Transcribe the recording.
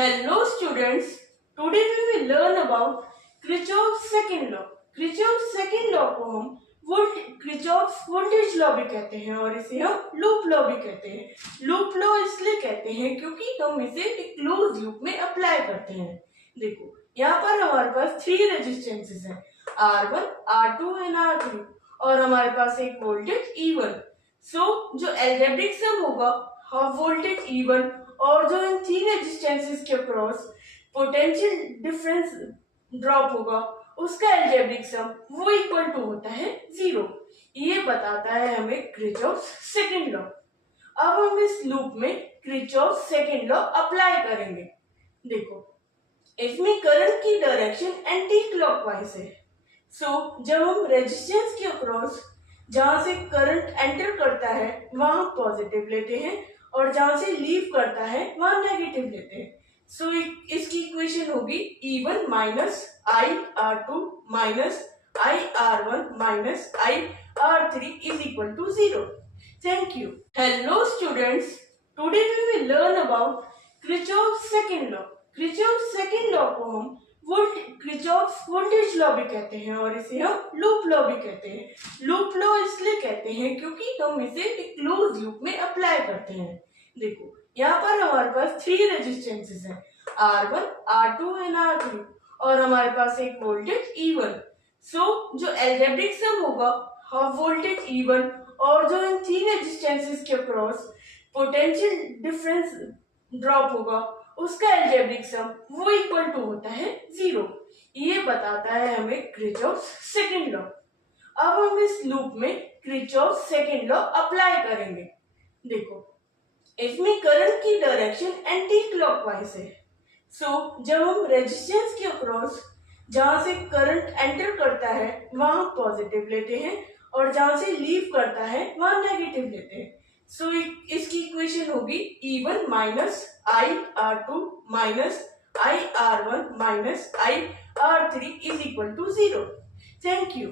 Hello students, today we will learn about Kirchhoff's second law. Kirchhoff's second law को हम Kirchhoff's voltage law भी कहते हैं और इसे हम लूप लॉ भी कहते हैं। लूप लॉ इसलिए कहते हैं क्योंकि हम इसे एक क्लोज लूप में अप्लाई करते हैं। देखो यहाँ पर हमारे पास 3 रेजिस्टेंसेस हैं, R1, R2 एंड R3 और हमारे पास एक वोल्टेज E1। जो अलजेब्रिक सम होगा वोल्टेज E1 और जो इन 3 रेजिस्टेंसेस के अक्रॉस पोटेंशियल डिफरेंस ड्रॉप होगा उसका अलजेब्रिक सम वो इक्वल टू होता है 0। ये बताता है हमें किरचॉफ्स सेकंड लॉ। अब हम इस लूप में किरचॉफ्स सेकंड लॉ अप्लाई करेंगे। देखो इसमें करंट की डायरेक्शन एंटी क्लॉकवाइज है। जब हम रेजिस्टेंस के अक्रॉस जहां से करंट एंटर करता है वहां पॉजिटिव लेते हैं और जहां से लीव करता है वहां नेगेटिव लेते हैं। इसकी इक्वेशन होगी E1 minus I R2 minus I R1 minus I R3 is equal to 0। Thank you. Hello students, today we will learn about Kirchhoff's second law. Kirchhoff's second law को हम Kirchhoff's voltage law भी कहते हैं और इसे हम loop law भी कहते हैं। लूप लॉ इसलिए कहते हैं क्योंकि हम इसे एक क्लोज लूप में अप्लाई करते हैं। देखो यहाँ पर हमारे पास 3 रेजिस्टेंसेस हैं, R1, R2 एंड R3 और हमारे पास एक वोल्टेज E1। जो अलजेब्रिक सम होगा वोल्टेज E1 और जो इन 3 रेजिस्टेंसेस के अक्रॉस पोटेंशियल डिफरेंस ड्रॉप होगा उसका अलजेब्रिक सम वो इक्वल टू होता है 0। ये बताता है हमें किरचॉफ्स सेकंड लॉ। अब हम इस लूप में किरचॉफ्स सेकंड लॉ अप्लाई करेंगे। देखो इसमें करंट की डायरेक्शन एंटी क्लॉकवाइज है। जब हम रेजिस्टेंस के अक्रॉस जहां से करंट एंटर करता है वहां पॉजिटिव लेते हैं और जहां से लीव करता है वहां नेगेटिव लेते हैं। इसकी इक्वेशन होगी E1 minus I R2 minus I R1 minus I R3 is equal to 0। Thank you.